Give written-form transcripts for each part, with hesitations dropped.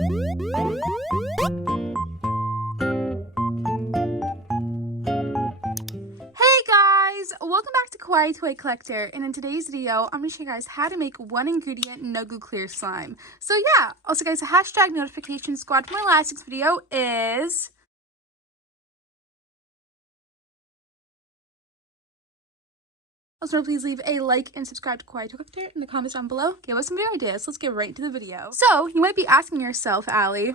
Welcome back to Kawaii Toy Collector, and in today's video I'm going to show you guys how to make one ingredient no glue clear slime. So yeah, also guys, the hashtag notification squad for my last week's video is also, please leave a like and subscribe to Kawaii Toy Collector in the comments down below. Give us some video ideas. Let's get right into the video. So you might be asking yourself, Allie,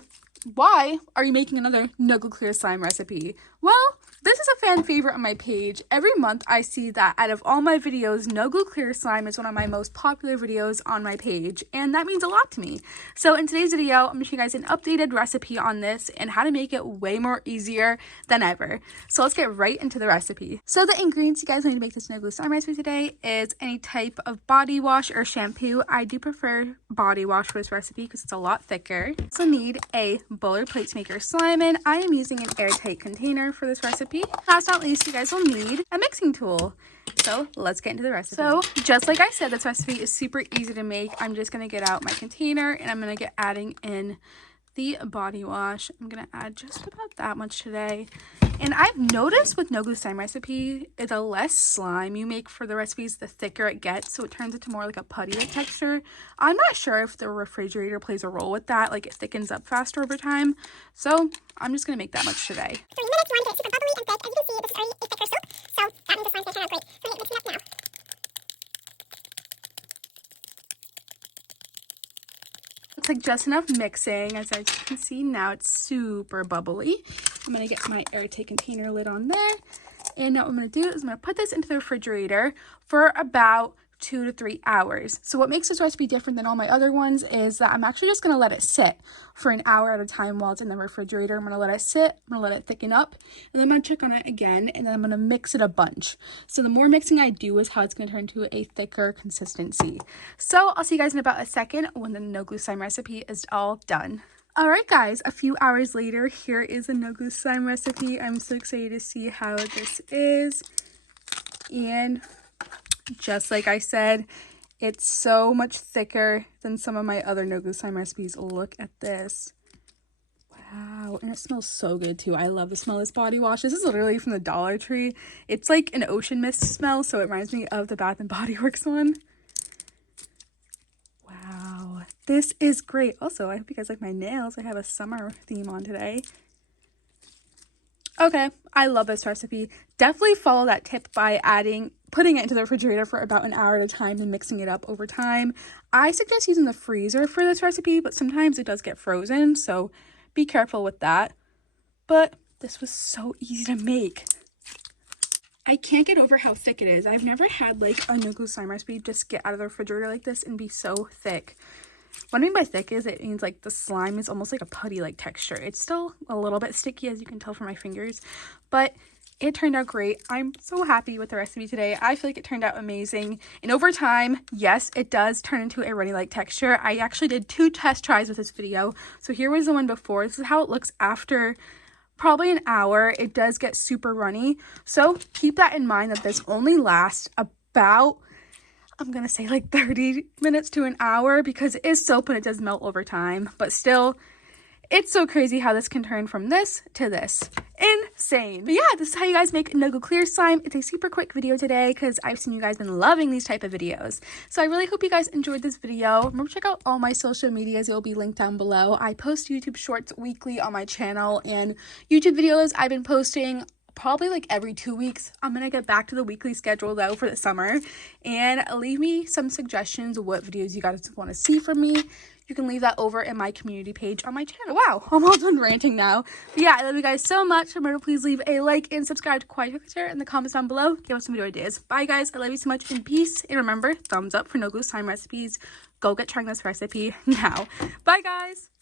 why are you making another no glue clear slime recipe? Well, this is a fan favorite on my page. Every month I see that out of all my videos, no glue clear slime is one of my most popular videos on my page, and that means a lot to me. So in today's video, I'm going to show you guys an updated recipe on this and how to make it way more easier than ever. So let's get right into the recipe. So the ingredients you guys need to make this no glue slime recipe today is any type of body wash or shampoo. I do prefer body wash for this recipe because it's a lot thicker. You also need a bowl or plate to make your slime in. I am using an airtight container for this recipe. Last but not least, you guys will need a mixing tool. So let's get into the recipe. So just like I said, this recipe is super easy to make. I'm just going to get out my container and I'm going to get adding in the body wash. I'm going to add just about that much today. And I've noticed with no glue slime recipe, the less slime you make for the recipes, the thicker it gets. So it turns into more like a putty-like texture. I'm not sure if the refrigerator plays a role with that. Like it thickens up faster over time. So I'm just going to make that much today. 3 minutes, you want to get it super bubbly and thick. As you can see, this is already a thicker soup. So that means the slime's going to turn out great. So I'm mixing it up now. It's like just enough mixing. As you can see now, it's super bubbly. I'm going to get my airtight container lid on there. And now what I'm going to do is I'm going to put this into the refrigerator for about 2 to 3 hours. So what makes this recipe different than all my other ones is that I'm actually just going to let it sit for an hour at a time while it's in the refrigerator. I'm going to let it sit, I'm going to let it thicken up, and then I'm going to check on it again, and then I'm going to mix it a bunch. So the more mixing I do is how it's going to turn into a thicker consistency. So I'll see you guys in about a second when the no glue slime recipe is all done. Alright guys, a few hours later, here is the no glue slime recipe. I'm so excited to see how this is. And just like I said, it's so much thicker than some of my other no glue slime recipes. Look at this. Wow, and it smells so good too. I love the smell of this body wash. This is literally from the Dollar Tree. It's like an ocean mist smell, so it reminds me of the Bath and Body Works one. Wow, this is great. Also, I hope you guys like my nails. I have a summer theme on today. Okay, I love this recipe. Definitely follow that tip by putting it into the refrigerator for about an hour at a time and mixing it up over time. I suggest using the freezer for this recipe, but sometimes it does get frozen, so be careful with that. But this was so easy to make. I can't get over how thick it is. I've never had like a no glue slime recipe just get out of the refrigerator like this and be so thick. What I mean by thick is it means like the slime is almost like a putty-like texture. It's still a little bit sticky, as you can tell from my fingers, but it turned out great. I'm so happy with the recipe today. I feel like it turned out amazing. And over time, yes, it does turn into a runny-like texture. I actually did 2 test tries with this video. So here was the one before. This is how it looks after probably an hour. It does get super runny. So keep that in mind that this only lasts about, I'm going to say like 30 minutes to an hour because it is soap and it does melt over time. But still, it's so crazy how this can turn from this to this. Insane. But yeah, this is how you guys make no glue clear slime. It's a super quick video today because I've seen you guys been loving these type of videos. So I really hope you guys enjoyed this video. Remember to check out all my social medias. It will be linked down below. I post YouTube shorts weekly on my channel, and YouTube videos I've been posting probably like every 2 weeks. I'm gonna get back to the weekly schedule though for the summer, and leave me some suggestions of what videos you guys want to see from me. You can leave that over in my community page on my channel. Wow, I'm all done ranting now. But yeah, I love you guys so much. Remember to please leave a like and subscribe to Kawaii Toy Collector in the comments down below. Give us some video ideas. Bye guys, I love you so much, and peace. And remember, thumbs up for no glue slime recipes. Go get trying this recipe now. Bye guys.